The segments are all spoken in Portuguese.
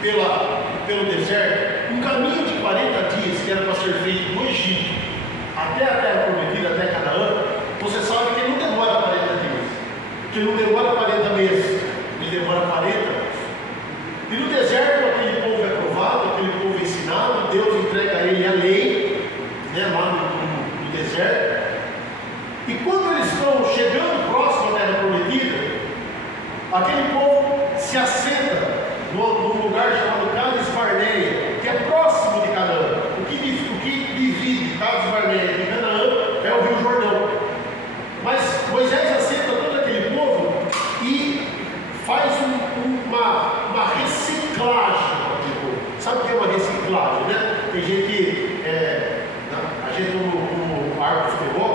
pelo deserto, um caminho de 40 dias que era para ser feito do Egito até a terra prometida, até Canaã, você sabe que ele não demora 40 dias, que ele não demora 40 meses, ele demora 40 anos. E no deserto aquele povo é provado, aquele povo é ensinado, Deus entrega a ele a lei, né, lá no deserto. E quando eles estão chegando próximo à terra prometida, aquele povo se assenta num lugar chamado Cades Barneia, que é próximo de Canaã. O que divide Cades Barneia de Canaã é o Rio Jordão. Mas Moisés assenta todo aquele povo e faz uma reciclagem com aquele povo. Sabe o que é uma reciclagem, né? Tem gente que, a gente no arco de futebol,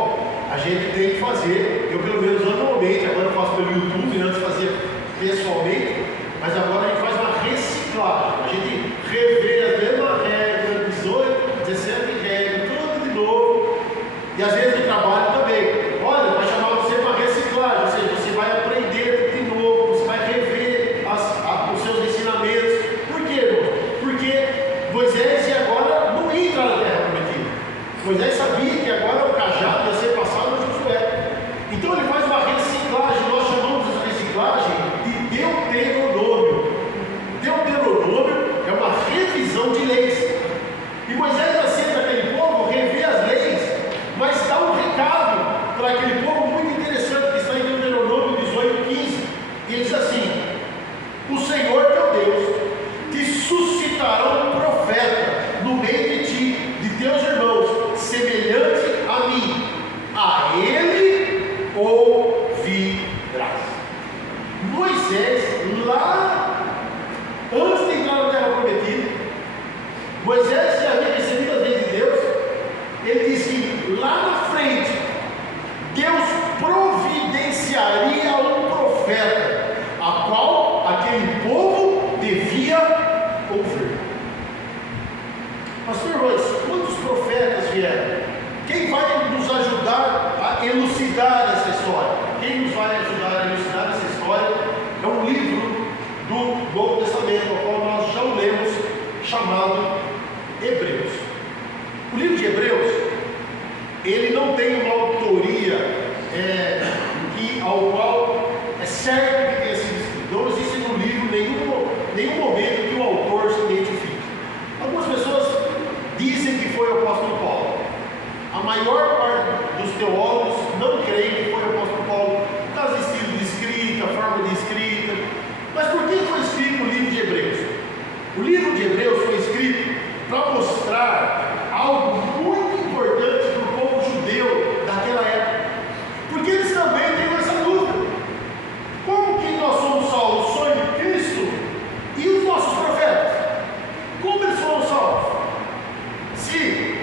a gente tem que fazer, eu pelo menos anualmente, agora eu faço pelo YouTube, antes fazia pessoalmente, mas agora a gente faz uma reciclagem, a gente revê as mesmas regras, 18, 17 regras, tudo de novo, e às vezes no trabalho também. Olha, vai chamar você para reciclagem, ou seja, você vai aprender de novo, você vai rever os seus ensinamentos. Por quê, irmão? Porque Moisés agora não entra na terra prometida. Moisés sabia que agora o cajado ia ser passado a Josué. Então ele faz uma reciclagem, nós chamamos essa reciclagem de Deuteronômio. Deuteronômio é uma revisão de leis. E Moisés aceita aquele povo, revê as leis, mas dá um recado para aquele povo muito interessante que está em Deuteronômio 18:15. E ele diz assim: o Senhor teu Deus te suscitará um profeta no meio de ti, de teus irmãos, semelhante a mim. A ele ouvirás. Moisés, lá antes de entrar na terra prometida, Moisés já havia recebido as leis de Deus. Ele disse que lá na frente Deus providenciaria um profeta, a qual aquele povo devia ouvir. Pastor, mas quantos profetas vieram? Quem vai nos ajudar a elucidar essa história? Quem nos vai ajudar a elucidar essa história é um livro do Novo Testamento, ao qual nós já o lemos, chamado Hebreus. O livro de Hebreus, ele não tem uma autoria ao qual é certo que tenha sido escrito. Não existe no livro nenhum momento que o autor se identifique. Algumas pessoas dizem que foi o apóstolo Paulo. A maior parte dos teólogos não creem que foi o apóstolo Paulo, por causa do estilo de escrita, forma de escrita. Mas por que foi escrito o livro de Hebreus? O livro de Hebreus foi escrito para mostrar algo muito importante para o povo judeu daquela época, porque eles também têm essa dúvida: como que nós somos salvos? Só em Cristo? E os nossos profetas? Como eles foram salvos? Se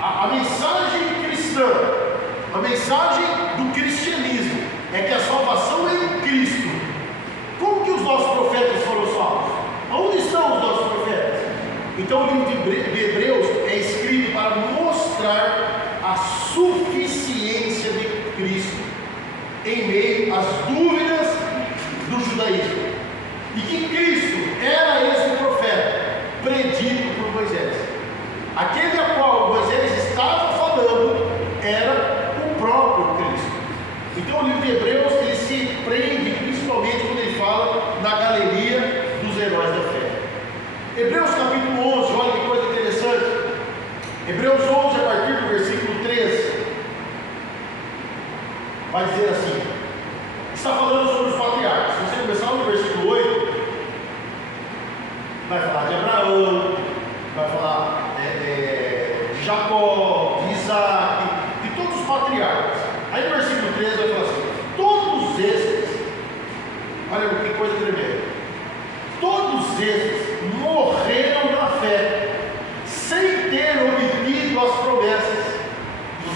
a mensagem cristã, a mensagem do cristianismo é que a salvação é em Cristo, como que os nossos profetas foram salvos? Onde estão os nossos profetas? Então o livro de Hebreus é escrito para mostrar a suficiência de Cristo em meio às dúvidas do judaísmo, e que Cristo era esse profeta predito por Moisés. Aquele a qual Moisés estava falando era o próprio Cristo. Então o livro de Hebreus ele se prende principalmente quando ele fala na galeria dos heróis da fé. Hebreus capítulo 11, olha que coisa interessante. Hebreus 11, a partir do versículo 13, vai dizer assim: está falando sobre os patriarcas. Se você começar no versículo 8, vai falar de Abraão, vai falar de Jacó, de Isaac, de todos os patriarcas. Aí no versículo 13 vai falar assim: todos esses, olha que coisa tremenda, todos esses morreram na fé, sem ter obtido as promessas,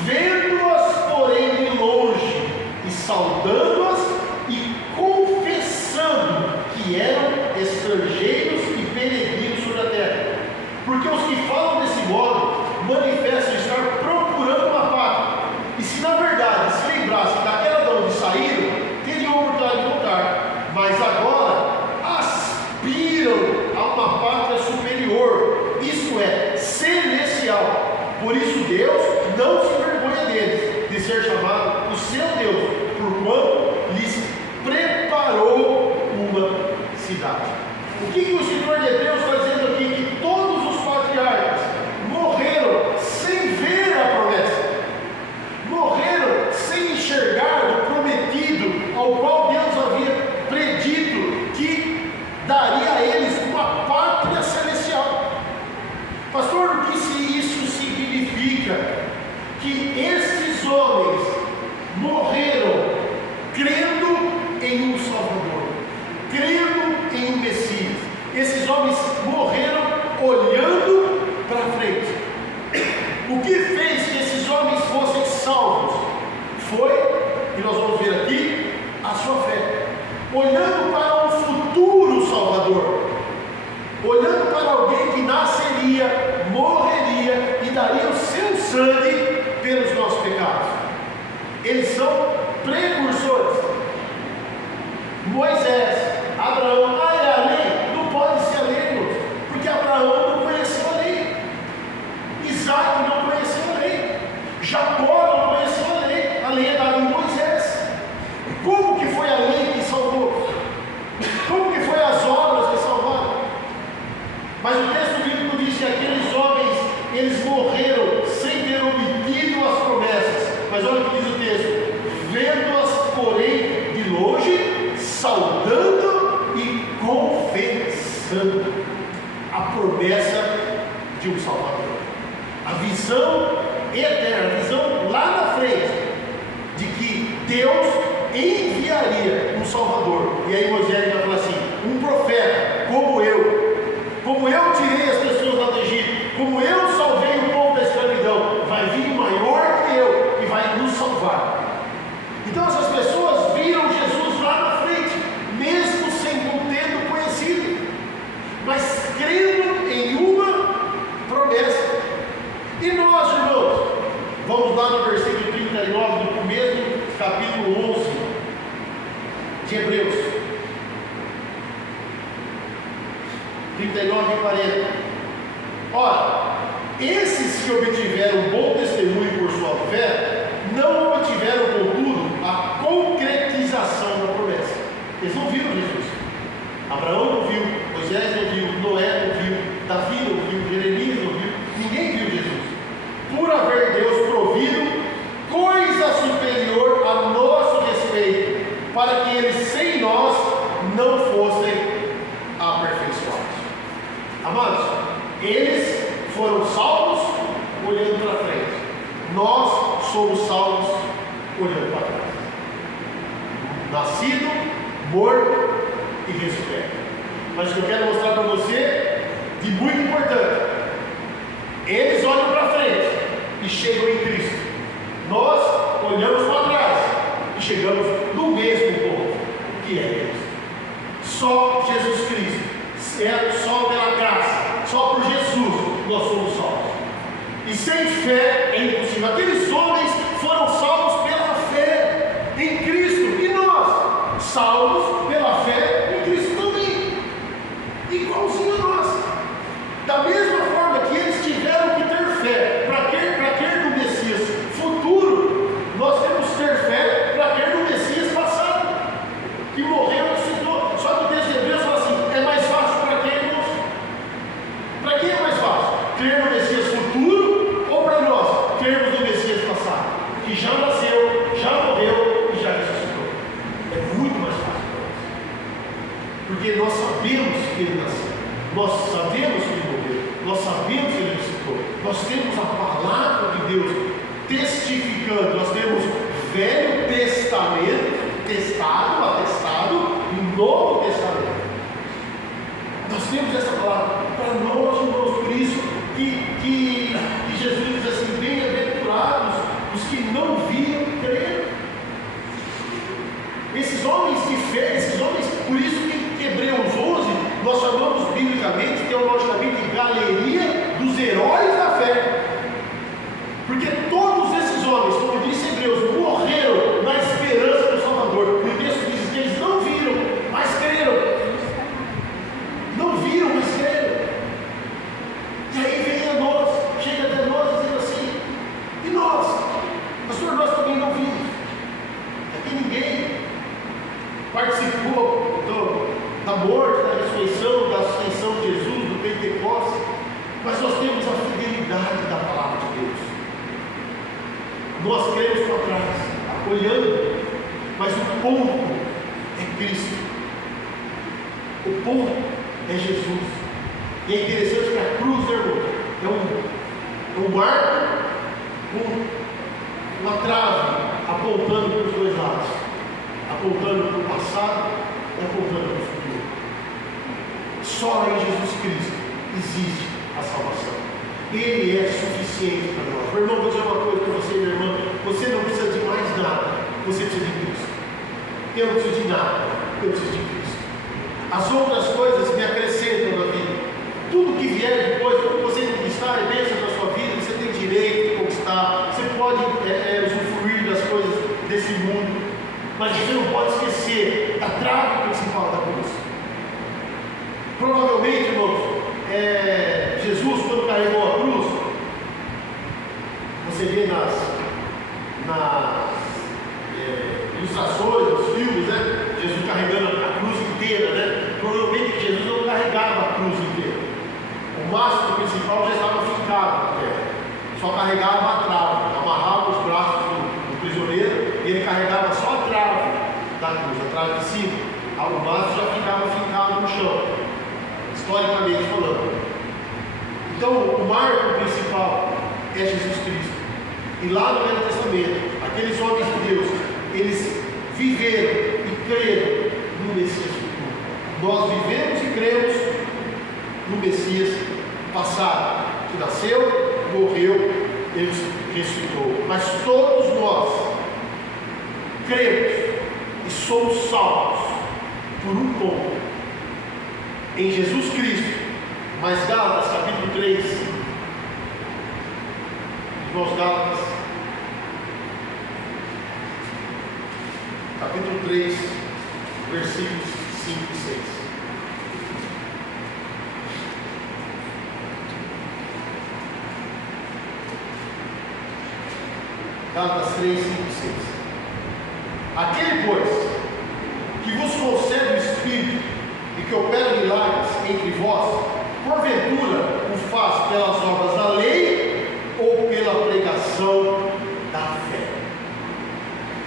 vendo-as porém de longe, e saudando-as e confessando que eram estrangeiros e peregrinos sobre a terra. Porque os que falam desse modo manifestam estar procurando uma pátria, e se na verdade se lembrassem daquela de onde saíram, teriam oportunidade de voltar, mas agora aspiram a uma pátria superior, isto é, celestial. Por isso Deus não se envergonha deles, de ser chamado o seu Deus, porquanto lhes preparou uma cidade. O que o escritor de Hebreus está dizendo aqui? Que todos os patriarcas morreram sem ver a promessa, morreram sem enxergar o prometido ao qual Deus havia predito que daria a eles uma pátria celestial. Pastor, o que isso significa? Que estes homens morreram crendo em um Salvador, crendo em um Messias. Esses homens morreram olhando para frente. O que fez que esses homens fossem salvos foi, e nós vamos ver aqui, a sua fé, olhando para um futuro Salvador, olhando para alguém que nasceria, morreria e daria o seu sangue pelos nossos pecados. Eles são precursores. Moisés, Abraão, é a lei? Não pode ser a lei, irmãos, porque Abraão não conheceu a lei, Isaac não conheceu a lei, Jacó não conheceu a lei é dada em Moisés. Como que foi a lei que salvou? Como que foi as obras que salvaram? Mas o texto bíblico diz que aqueles homens, eles morreram sem ter obtido as promessas. Mas olha o que diz o texto: vendo-as, porém, de longe, saudando e confessando a promessa de um Salvador, a visão eterna, a visão lá na frente, de que Deus enviaria um Salvador. E aí Moisés vai falar assim: um profeta como eu tirei as pessoas lá do Egito, como eu salvei o povo da escravidão, vai vir maior que eu e vai nos salvar. Então essas pessoas viram Jesus lá na frente, mesmo sem tendo conhecido, mas crendo em uma promessa. E nós, irmãos, vamos lá no versículo 39, no mesmo capítulo 11 de Hebreus, 39 e 40. Ora, esses que obtiveram bom testemunho por sua fé, não obtiveram, contudo, a concretização da promessa. Eles não viram Jesus. Abraão não viu, Moisés não viu, Noé não viu, Davi não viu, Jeremias não viu, ninguém viu Jesus. Por haver Deus provido coisa superior a nosso respeito, para que eles sem nós não fossem aperfeiçoados. Amados, eles foram salvos olhando para frente, nós somos salvos olhando para trás. Nascido, morto e ressurreto. Mas o que eu quero mostrar para você, de muito importante, eles olham para frente e chegam em Cristo. Nós olhamos para trás e chegamos no mesmo ponto, que é Deus. Só Jesus Cristo, só pela graça, só por Jesus nós somos salvos. E sem fé é impossível. Aqueles homens foram salvos pela fé em Cristo, e nós, salvos pela fé em Cristo também, igualzinho a nós. Da mesma forma que eles tiveram que ter fé para crer no Messias futuro, nós temos que ter fé para crer no Messias passado, que morreu e ressuscitou. Só que o texto de Hebreus fala assim: é mais fácil para quem, irmãos? Para quem é mais fácil? Crer no Messias futuro ou para nós crermos no Messias passado, que já nasceu, já morreu e já ressuscitou? É muito mais fácil para nós, porque nós sabemos que ele nasceu, nós sabemos que ele morreu, nós sabemos que ele ressuscitou, nós temos a palavra de Deus testificando, nós temos Velho Testamento, atestado, e Novo Testamento. Nós temos essa palavra para nós, irmãos. Por isso que Jesus diz assim: bem-aventurados os que não viram e creram. Esses homens de fé, por isso que Hebreus 11 nós chamamos biblicamente, teologicamente, de galeria dos heróis da fé. Porque todos esses homens, como disse Hebreus, morreram na esperança do Salvador. E o texto diz que eles não viram, mas creram. Não viram, mas creram. Jesus. E é interessante que a cruz, irmão, é um marco com uma trave apontando para os dois lados, apontando para o passado e apontando para o futuro. Só em Jesus Cristo existe a salvação. Ele é suficiente para nós. Meu irmão, vou dizer uma coisa para você, minha irmã: você não precisa de mais nada, você precisa de Cristo. Eu não preciso de nada, eu preciso de Cristo. As outras coisas me acrescentam na vida. Tudo que vier depois, tudo que você conquistar é bênção na sua vida, você tem direito de conquistar, você pode usufruir das coisas desse mundo, mas você não pode esquecer da trave principal da cruz. Provavelmente, irmãos, Jesus, quando carregou a cruz, você vê nas ilustrações, nos filmes, né? Jesus carregando a cruz inteira, né? Provavelmente Jesus não carregava a cruz inteira. O mastro principal já estava fincado na terra, só carregava a trave, amarrava os braços do prisioneiro e ele carregava só a trave da cruz, a trave de cima. O mastro já ficava fincado no chão, historicamente falando. Então, o marco principal é Jesus Cristo. E lá no Velho Testamento, aqueles homens de Deus, eles viveram e creram no Messias futuro. Nós vivemos e cremos no Messias passado, que nasceu, morreu, ele ressuscitou. Mas todos nós cremos e somos salvos por um ponto: em Jesus Cristo. Mas Gálatas capítulo 3, irmãos, Gálatas capítulo 3, versículos 5 e 6. Gálatas 3, 5 e 6. Aquele, pois, que vos concede o Espírito e que opera milagres entre vós, porventura o faz pelas obras da lei ou pela pregação da fé?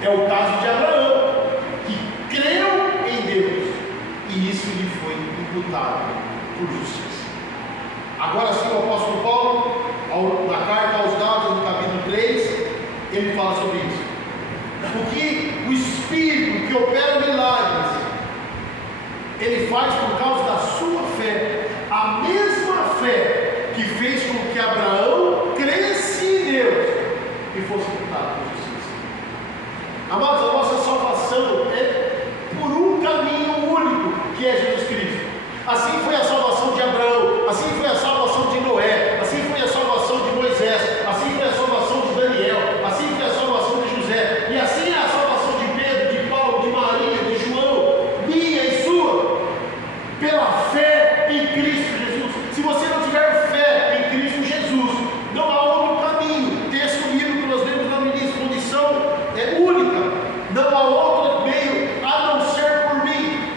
É o caso de Abraão, que creu em Deus e isso lhe foi imputado por justiça. Agora sim, o apóstolo Paulo, na carta aos Gálatas, no capítulo 3, ele fala sobre isso. Porque o Espírito que opera milagres, ele faz por causa da sua fé, a mesma fé que fez com que Abraão cresce em Deus e fosse imputado por justiça. Amados, a nossa salvação é por um caminho único, que é Jesus Cristo. Assim foi a salvação de Abraão, assim foi a salvação de Noé, assim foi a salvação de Moisés, assim foi a salvação de Daniel, assim foi a salvação de José, e assim é a salvação de Pedro, de Paulo, de Maria, de João, minha e sua, pela fé em Cristo Jesus. Se você não tiver fé em Cristo Jesus, não há outro caminho. Texto lido que nós lemos lá no início, condição é única, não há outro meio a não ser por mim.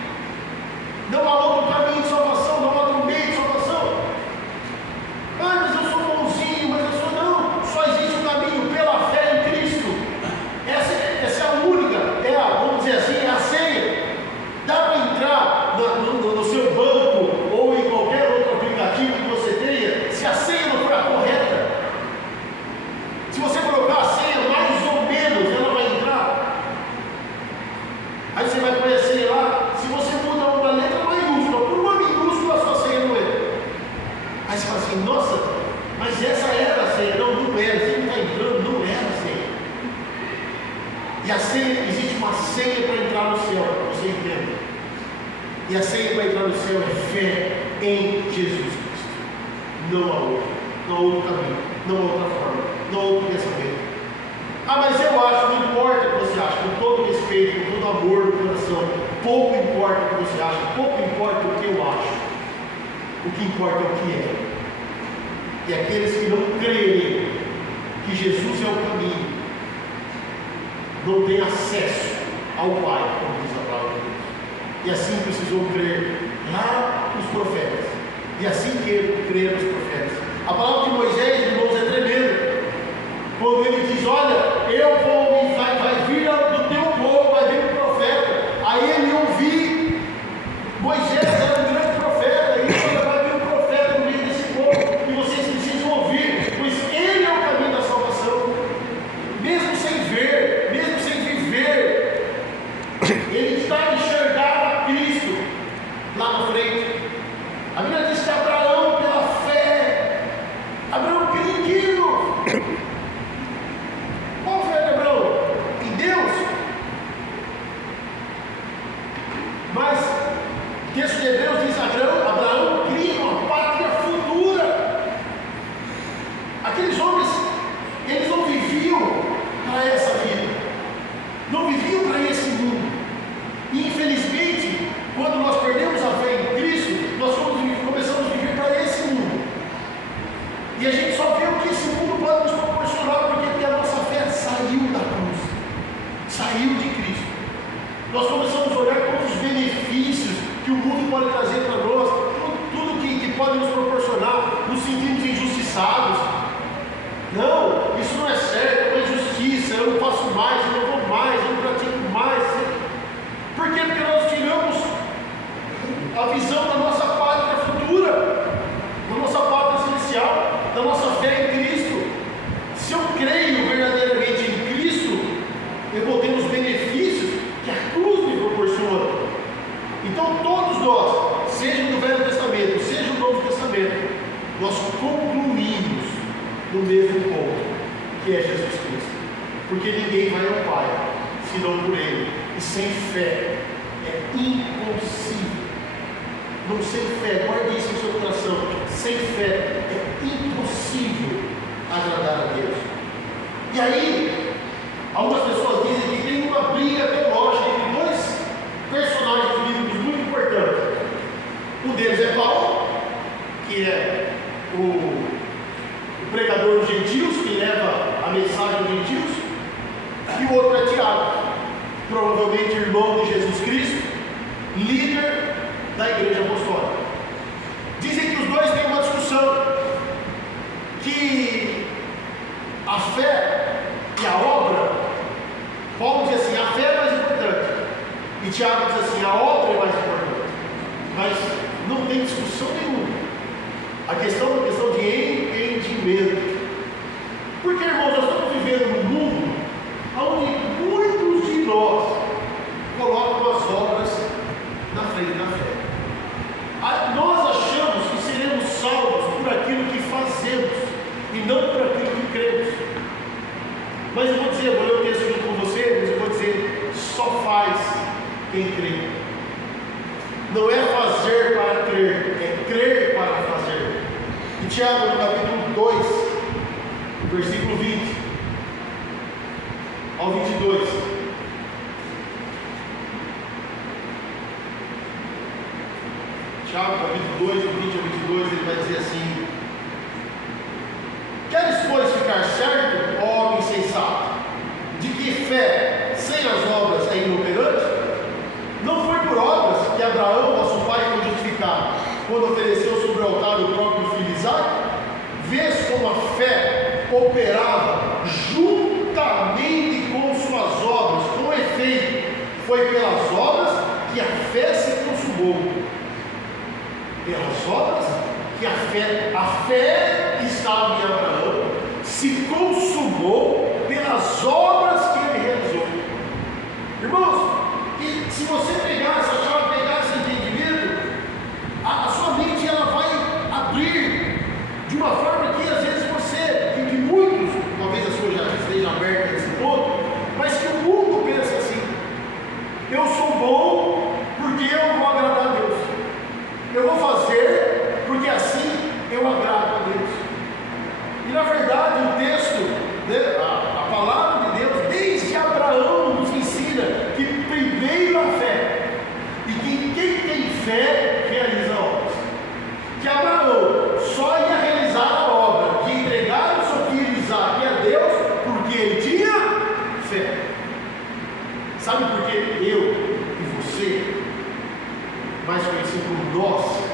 Não há outro caminho de salvação, não há outro meio de salvação. Ah, mas eu sou bonzinho, mas eu sou. Não, só existe um caminho: pela fé em Cristo. Essa é a única, vamos dizer assim, é a senha. Dá para entrar no seu banco ou em qualquer outro aplicativo que você tenha, se a senha não for a correta. Se você colocar a senha mais ou menos, ela vai entrar. Aí você vai pôr a senha lá. Se você muda uma letra maiúscula por uma minúscula, a sua senha não entra. Aí você fala assim: nossa, mas essa era a senha. Não, não era. Você não está entrando, não era a senha. E a senha, existe uma senha para entrar no céu, você entende? E a senha para entrar no céu é fé em Jesus Cristo. Não há outro, não há outro caminho, não há outra forma, não há outro pensamento. Ah, mas eu acho, não importa o que você acha, com todo respeito, com todo amor no coração, pouco importa o que você acha, pouco importa o que eu acho. O que importa é o que é. E aqueles que não crerem que Jesus é o caminho, não têm acesso ao Pai, como diz a palavra de Deus. E assim precisou crer lá os profetas. E assim creram os profetas. A palavra de Moisés, irmãos, é tremenda. Quando ele diz: olha, eu vou, vai vir do teu povo, vai vir o profeta. Aí ele ouviu. Moisés era um grande profeta, e podem nos proporcionar, nos sentimos injustiçados. Não, isso não é certo, é uma injustiça, eu não faço mais, eu não vou mais, eu não pratico mais. Por quê? Porque nós tiramos a visão da nossa pátria futura, da nossa pátria celestial, da nossa fé em Cristo. Se eu creio verdadeiramente em Cristo, eu vou ter os benefícios que a cruz me proporciona. Então todos nós, seja no Velho Testamento, seja no Novo Testamento, nós concluímos no mesmo ponto, que é Jesus Cristo. Porque ninguém vai ao Pai, senão por Ele. E sem fé é impossível. Não sem fé, guarde isso em seu coração. Sem fé é impossível agradar a Deus. E aí, algumas pessoas dizem que tem uma briga teológica entre dois personagens bíblicos muito importantes. Um deles é Paulo, que é o pregador dos gentios, que leva a mensagem dos gentios, e o outro é Tiago, provavelmente irmão de Jesus Cristo, líder da igreja apostólica. Dizem que os dois têm uma discussão, que a fé e a obra, Paulo diz assim, a fé é mais importante, e Tiago diz assim, a obra é mais importante. Mas não tem discussão nenhuma. A questão é uma questão de entendimento. Porque, irmãos, nós estamos vivendo num mundo onde muitos de nós colocam as obras na frente da fé. Nós achamos que seremos salvos por aquilo que fazemos e não por aquilo que cremos. Mas eu vou dizer, eu vou ler o texto junto com você, mas eu vou dizer, só faz quem crê. Não é fazer para crer, é crer para fazer. E Tiago, no capítulo 2, versículo 20 ao 22. Tiago, capítulo 2, do 20 ao 22, ele vai dizer assim: queres, pois, ficar certo, ó homem insensato, de que fé sem as obras é inoperante? Não foi por obras que Abraão, nosso pai, foi justificado, quando ofereceu sobre o altar o próprio filho Isaque? Vês como a fé operava juntamente com suas obras, com efeito, foi pelas obras que a fé se consumou. Pelas obras que a fé que estava em Abraão se consumou pelas obras que ele realizou. Irmãos, e se você pegar essa chave, pegar esse entendimento, a sua mente ela vai abrir de uma forma que às vezes você, que muitos, talvez a sua já esteja aberta nesse ponto, mas que o mundo pensa assim: eu sou bom porque eu vou agradar a Deus, eu vou fazer porque assim eu agrado a Deus. E na verdade o texto, né, a palavra de Deus, desde Abraão nos ensina que primeiro a fé, e que quem tem fé realiza obras. Que Abraão só ia realizar a obra de entregar o seu filho Isaque a Deus porque ele tinha fé. Sabe por que eu e você, mais conhecido como nós,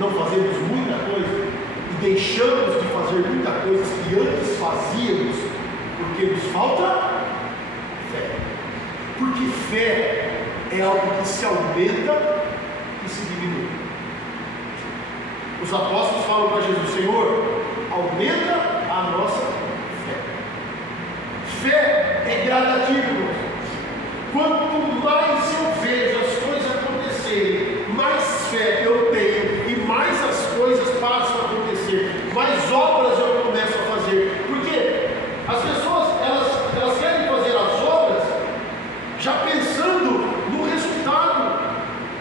não fazemos muita coisa e deixamos de fazer muita coisa que antes fazíamos? Porque nos falta fé. Porque fé é algo que se aumenta e se diminui. Os apóstolos falam para Jesus: Senhor, aumenta a nossa fé. Fé é gradativo. Quanto mais eu vejo as coisas acontecerem, mais fé eu tenho e mais as coisas passam a acontecer, mais obras eu começo a fazer. Porque as pessoas elas querem fazer as obras já pensando no resultado,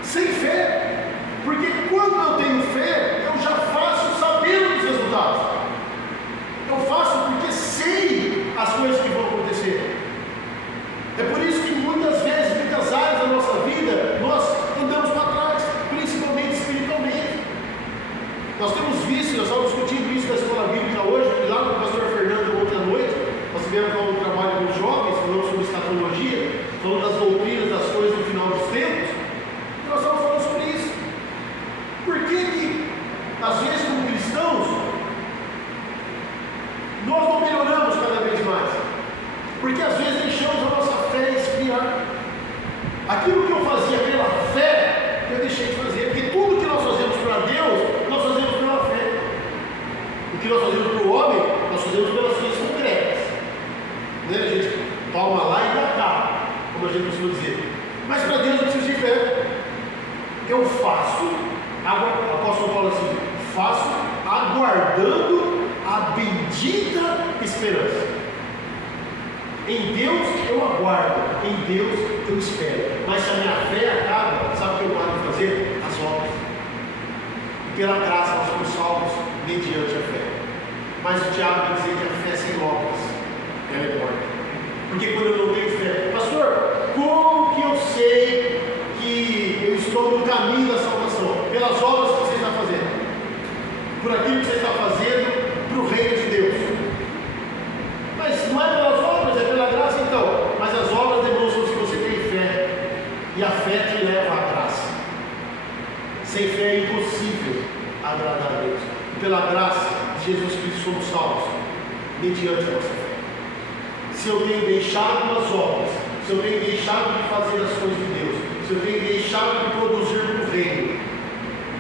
sem fé. Porque quando eu tenho fé, eu já faço sabendo dos resultados. Eu faço porque sei as coisas que vão acontecer. É por isso que muitas vezes, muitas áreas da nossa vida, nós andamos para trás, principalmente espiritualmente. Nós temos visto, nós estamos discutindo isso na escola bíblica hoje, e lá com o pastor Fernando ontem à noite, nós tivemos um trabalho com os jovens, falando sobre escatologia, falando das doutrinas, das coisas no final dos tempos, e nós estamos falando sobre isso. Por que as que nós fazemos para o homem, nós fazemos pelas coisas concretas. Né? A gente palma lá e dá cá, como a gente costuma dizer. Mas para Deus eu preciso de fé. Eu faço, o apóstolo Paulo assim, faço aguardando a bendita esperança. Em Deus eu aguardo, em Deus eu espero. Mas se a minha fé acaba, sabe o que eu paro de fazer? As obras. E pela graça nós somos salvos mediante a fé. Mas o diabo vai dizer que a fé sem obras, ela é morta. Porque quando eu não tenho fé, pastor, como que eu sei que eu estou no caminho da salvação? Pelas obras que você está fazendo, por aquilo que você está fazendo para o reino de Deus. Mas não é pelas obras, é pela graça então. Mas as obras demonstram se você tem fé, e a fé te leva à graça. Sem fé é impossível agradar a Deus. E pela graça de Jesus Cristo somos salvos mediante a nossa fé. Se eu tenho deixado as obras, se eu tenho deixado de fazer as coisas de Deus, se eu tenho deixado de produzir no reino,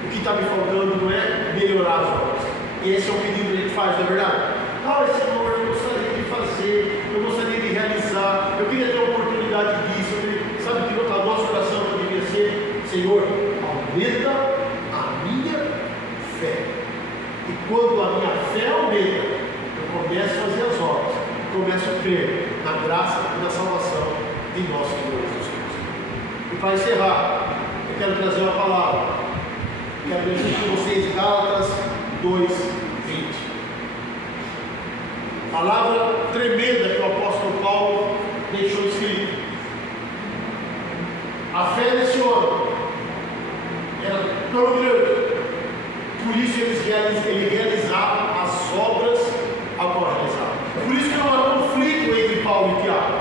o que está me faltando não é melhorar as obras. E esse é o pedido que a gente faz, não é verdade? Ah, Senhor, eu gostaria de fazer, eu gostaria de realizar, eu queria ter a oportunidade disso. Sabe que a nossa oração deveria ser: Senhor, aumenta a minha fé. E quando a minha fé aumenta, eu começo a fazer as obras, começo a crer na graça e na salvação de nosso Senhor Jesus Cristo. E para encerrar, eu quero trazer uma palavra. Quero ler com vocês Gálatas 2:20. Palavra tremenda que o apóstolo Paulo deixou escrito. A fé desse homem era tão grande, por isso ele realizava as obras agora realizadas. Por isso que não há conflito entre Paulo e Tiago.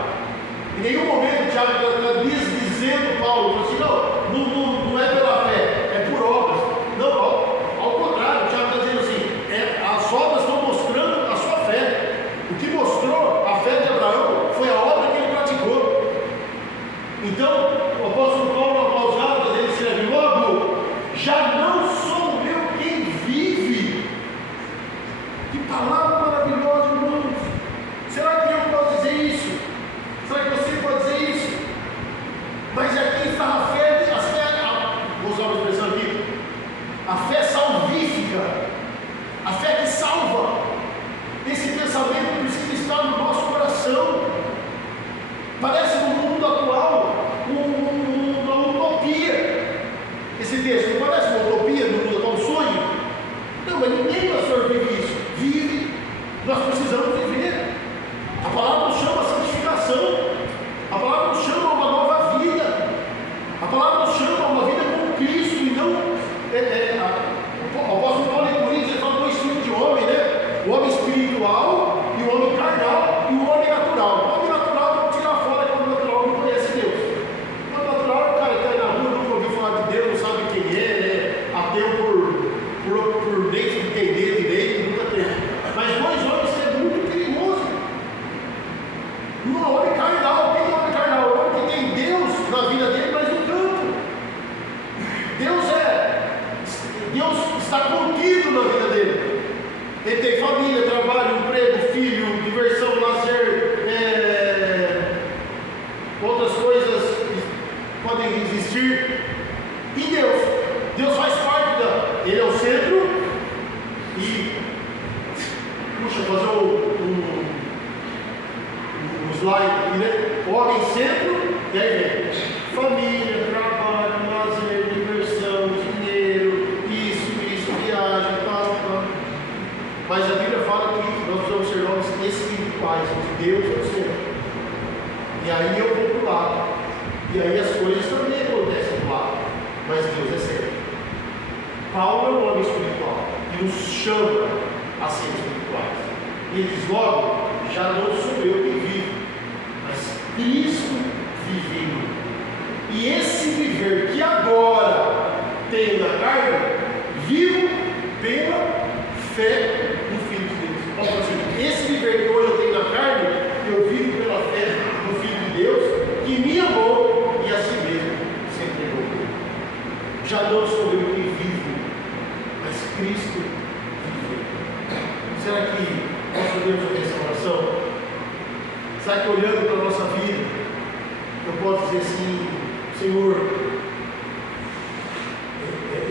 Em nenhum momento Tiago está desdizendo Paulo, assim, não é pela fé, é por obras. Não, ao contrário, Tiago está dizendo assim, as obras estão mostrando a sua fé. O que mostrou a fé de Abraão foi a obra que ele praticou. Então, o apóstolo Paulo, aos Gálatas, ele escreve: logo, já não sou eu quem vive. Que palavra maravilhosa, irmãos. Será que eu posso dizer isso? Será que você pode dizer isso? Mas aqui está a fé, vou usar uma expressão aqui, a fé salvífica, a fé que salva. Esse pensamento precisa estar no nosso coração. Parece no mundo atual uma utopia. Esse texto não parece uma utopia no mundo atual, um sonho? Não, mas ninguém, pastor, vive isso. Vive. Nós precisamos viver. A palavra nos chama a santificação. A palavra nos chama a uma nova vida. A palavra nos chama a uma vida com Cristo e não. O apóstolo Paulo em Coríntios, ele fala dois tipos de homem, né? O homem espiritual e o homem carnal e o homem natural. O homem natural vamos tirar fora que o homem natural não conhece Deus. O homem natural é o cara que está aí na rua, nunca ouviu falar de Deus, não sabe quem é ateu por nem entender direito, nunca teve. Mas dois homens é muito perigoso. Um homem carnal, quem é o homem carnal? O homem que tem Deus na vida dele, mas no campo. Deus está contido na vida dele. Ele tem família, trabalho, emprego, filho, diversão, lazer, outras coisas que podem existir. E Deus faz parte Ele é o centro. E puxa, fazer um slide aqui, né? Homem centro, e aí vem família, trabalho, lazer, diversão, dinheiro, isso, viagem, tal. Mas a Bíblia fala que nós precisamos ser homens espirituais, onde Deus é o centro. E aí eu vou para o lado. E aí as coisas também acontecem do lado. Mas Deus é centro. Paulo é um homem espiritual e nos chama a ser espirituais. E ele diz logo: já não sou eu que vivo, mas Cristo vive em mim. E esse viver que agora tenho na carne, vivo pela fé no Filho de Deus. Vamos assim, esse viver que hoje eu tenho na carne, eu vivo pela fé no Filho de Deus, que me amou e a si mesmo se entregou. Já não sou eu que vivo, mas Cristo vive. Será que nós podemos ter restauração? Será que olhando para a nossa vida, eu posso dizer assim, Senhor,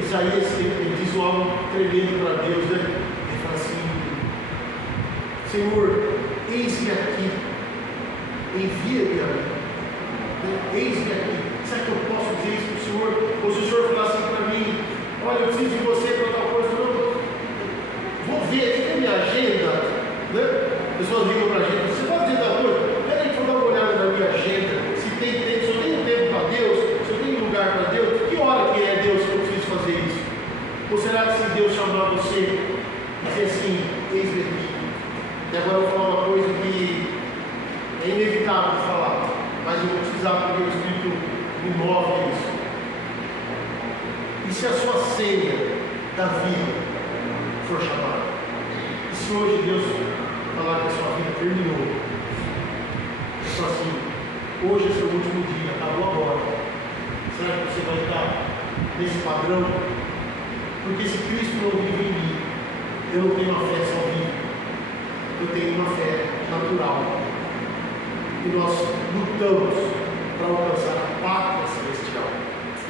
Isaías ele diz algo tremendo para Deus, né? Ele fala assim, Senhor, eis-me aqui, envia-me a mim, eis-me aqui. Será que eu posso dizer isso para o Senhor? Ou se o Senhor falar assim para mim, olha, eu preciso de você para tal coisa, não, vou ver aqui na minha agenda, né? Pessoas ligam para a gente, você pode dizer da coisa? Peraí, vou dar uma olhada na minha agenda, se tem tempo, se eu tenho tempo para Deus, se eu tenho lugar para Deus, que hora que é Deus que eu preciso fazer isso? Ou será que se Deus chamar você, dizer assim, eis-me aqui? E agora eu vou falar uma coisa que é inevitável de falar, mas eu vou precisar porque o Espírito me move isso. E se a sua senha da vida for chamada? E se hoje Deus falar que a sua vida terminou? Eu falo assim, hoje é seu último dia, acabou agora. Será que você vai estar nesse padrão? Porque se Cristo não vive em mim, eu não tenho uma fé salvífica, eu tenho uma fé natural. E nós lutamos para alcançar a pátria celestial.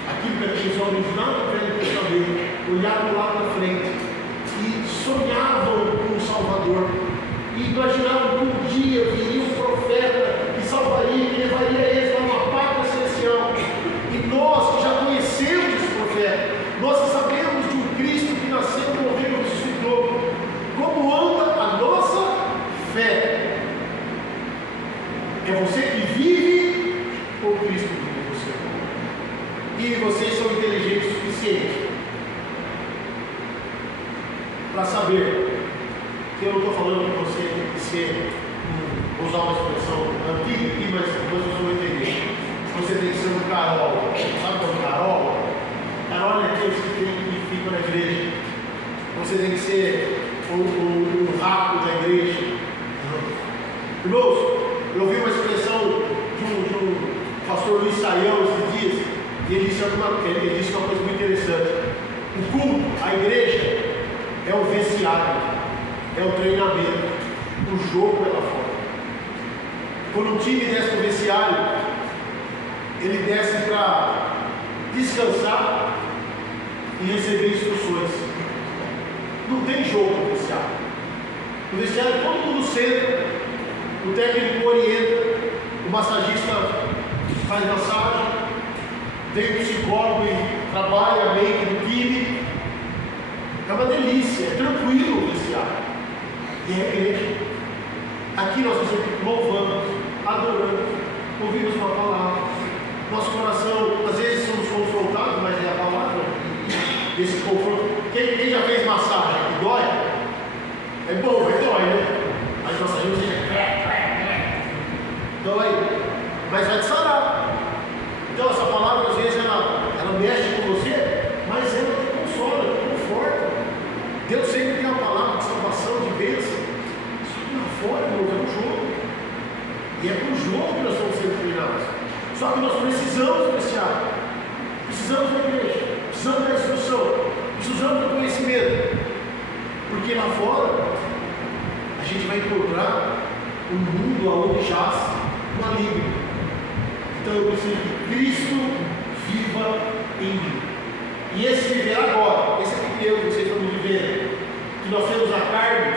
Aquilo que aqueles homens lá no Velho Testamento olhavam lá na frente e sonhavam com o Salvador. E imaginavam que um dia viria um profeta que salvaria, que levaria eles para uma pátria celestial. E nós que já conhecemos esse profeta, nós que sabemos de um Cristo que nasceu, morreu e ressuscitou, como anda a nossa fé? É você que vive ou Cristo vive em você? E vocês são inteligentes o suficiente para saber que eu não estou falando que você tem que ser, vou usar uma expressão antiga aqui, mas vocês vão entender. Você tem que ser um Carol. Sabe o que é um Carol? Carol é aqueles que ficam na igreja. Você tem que ser o rato da igreja. Irmãos, eu ouvi uma expressão de um pastor Luiz Saião esses dias, e ele disse uma coisa muito interessante. O culto, a igreja, é o vestiário, é o treinamento, o jogo é lá fora. Quando um time desce para o vestiário, ele desce para descansar e receber instruções. Não tem jogo no vestiário. No vestiário todo mundo senta, o técnico orienta, o massagista faz massagem, vem o psicólogo e trabalha a mente do time. É uma delícia, é tranquilo o vestiário. E é a igreja. Aqui nós sempre louvamos, adoramos, ouvimos uma palavra. Nosso coração, às vezes somos confrontados, mas é a palavra. Esse confronto. Quem já fez massagem que dói? É bom, dói, né? Mas massagem dói, mas vai te sarar. Então essa palavra às vezes ela mexe com você, mas ela te consola, te conforta. Deus sempre tem uma palavra de salvação, de bênção. Só que lá fora, irmãos, é um jogo. E é para o jogo que nós estamos sendo treinados. Só que nós precisamos desse ar. Precisamos da igreja. Precisamos da instrução. Precisamos do conhecimento. Porque lá fora a gente vai encontrar um mundo onde jaz o maligno. Então eu preciso que Cristo viva em mim. E esse viver agora, esse aqui que eu e vocês estão vivendo, que nós temos a carne,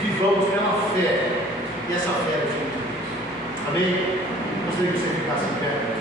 vivamos pela fé. E essa fé é o Filho de Deus. Amém? Gostaria que você ficasse em pé.